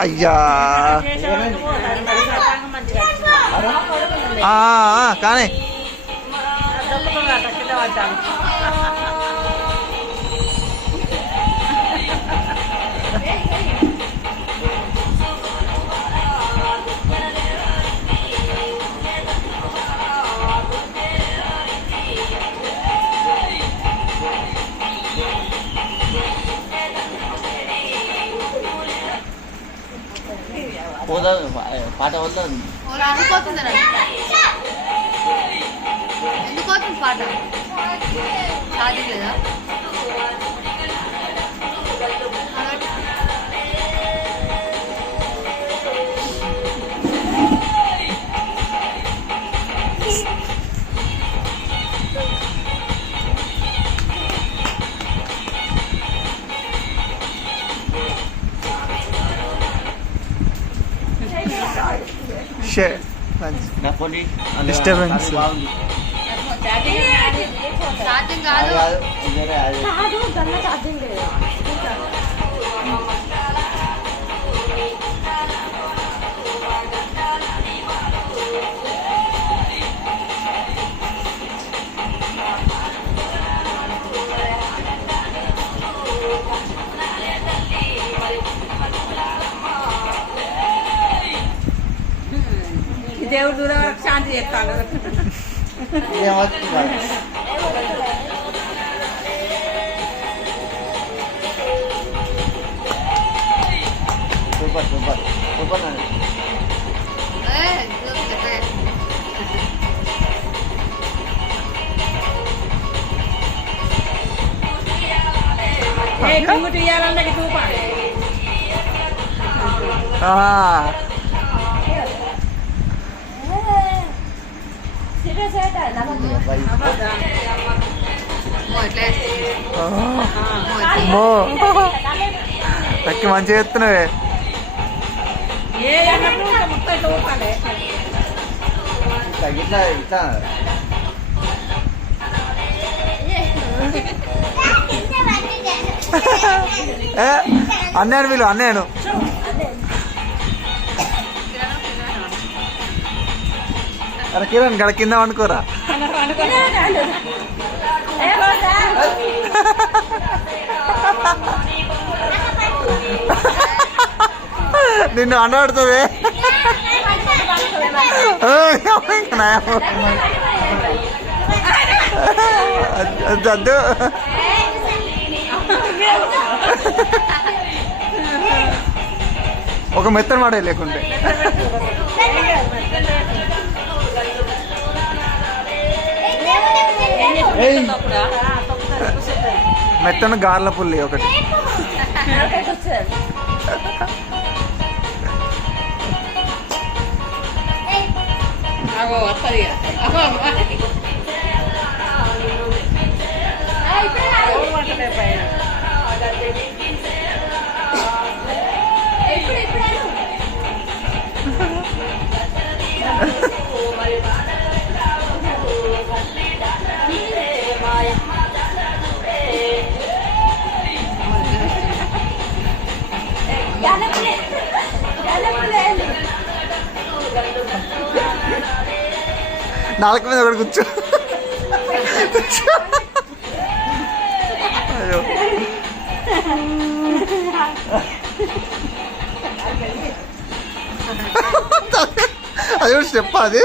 అయ్యా కానీ పాట వద్దు ఎందుకోసం పాట ఛార్జింగ్ లేదా డిస్టర్బెన్స్ ఛార్జింగ్ కాదు దేవుడు దూరం వరకు శాంతి చేస్తాడు. సూపర్ సూపర్ సూపర్ తీయాలంటే చూపాలి. తక్కి మంచిగా చెప్తున్నావే. అన్నయ్యను వీళ్ళు అన్నయ్యను అరే కిరణ్ గడ కింద అనుకోరా. నిన్ను అన్నాడుతుంది. అద్దు ఒక మెత్తని మాట లేకుంటే మెత్తన గార్ల పుల్లి ఒకటి. నాలుగు మీద ఒకటి కూర్చో. అయ్యో అది కూడా స్టెప్ అది.